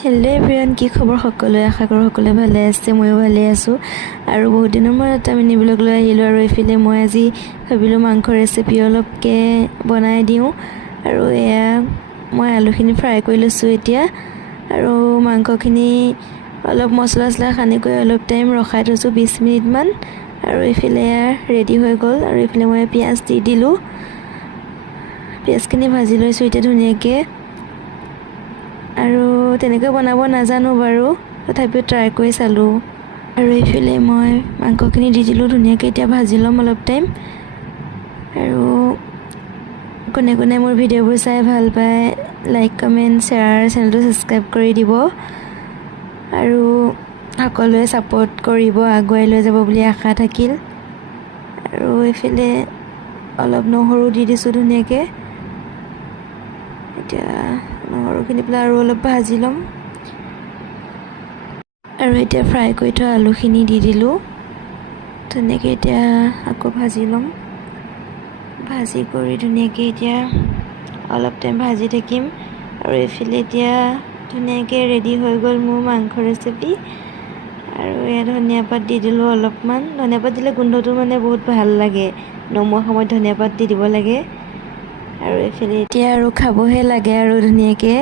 Hello' everyone, কি খবৰ সকলোৱে? আশা কৰোঁ সকলোৱে ভালে আছে, ময়ো ভালে আছোঁ। আৰু বহুত দিনৰ মূৰত এটা মিনি ব্লগ লৈ আহিলোঁ। আৰু এইফালে মই আজি ভাবিলোঁ মাংস ৰেচিপি অলপকৈ বনাই দিওঁ। আৰু এয়া মই আলুখিনি ফ্ৰাই কৰি লৈছোঁ এতিয়া। আৰু মাংসখিনি অলপ মছলা সানি কৰি অলপ টাইম ৰখাই থৈছোঁ, 20 মিনিটমান। আৰু এইফালে ৰেডি হৈ গ'ল। আৰু এইফালে মই পিঁয়াজ দি দিলোঁ, পিঁয়াজখিনি ভাজি লৈছোঁ এতিয়া ধুনীয়াকৈ। আৰু তেনেকৈ বনাব নাজানো বাৰু, তথাপিও ট্ৰাই কৰি চালোঁ। আৰু এইফালে মই মাংসখিনি দি দিলোঁ ধুনীয়াকৈ, এতিয়া ভাজি ল'ম অলপ টাইম। আৰু কোনে কোনে মোৰ ভিডিঅ'বোৰ চাই ভাল পায়, লাইক কমেণ্ট শ্বেয়াৰ, চেনেলটো ছাবস্ক্ৰাইব কৰি দিব। আৰু সকলোৱে ছাপোৰ্ট কৰিব, আগুৱাই লৈ যাব বুলি আশা থাকিল। আৰু এইফালে অলপ নহৰু দি দিছোঁ ধুনীয়াকৈ। এতিয়া নহৰুখিনি পেলাই আৰু অলপ ভাজি ল'ম। আৰু এতিয়া ফ্ৰাই কৰি থোৱা আলুখিনি দি দিলোঁ ধুনীয়াকৈ। এতিয়া আকৌ ভাজি ল'ম, ভাজি কৰি ধুনীয়াকৈ এতিয়া অলপ টাইম ভাজি থাকিম। আৰু এইফালে এতিয়া ধুনীয়াকৈ ৰেডি হৈ গ'ল মোৰ মাংস ৰেচিপি। আৰু এয়া ধনিয়া পাত দি দিলোঁ অলপমান। ধনিয়া পাত দিলে গোন্ধটো মানে বহুত ভাল লাগে, নমোৱা সময়ত ধনিয়া পাত দি দিব লাগে। আৰু এইফালে এতিয়া আৰু খাবহে লাগে আৰু ধুনীয়াকৈ।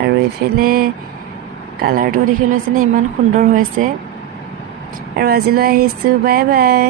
আৰু এইফালে কালাৰটো দেখি লৈছেনে, ইমান সুন্দৰ হৈছে। আৰু আজিলৈ আহিছোঁ, বাই বাই।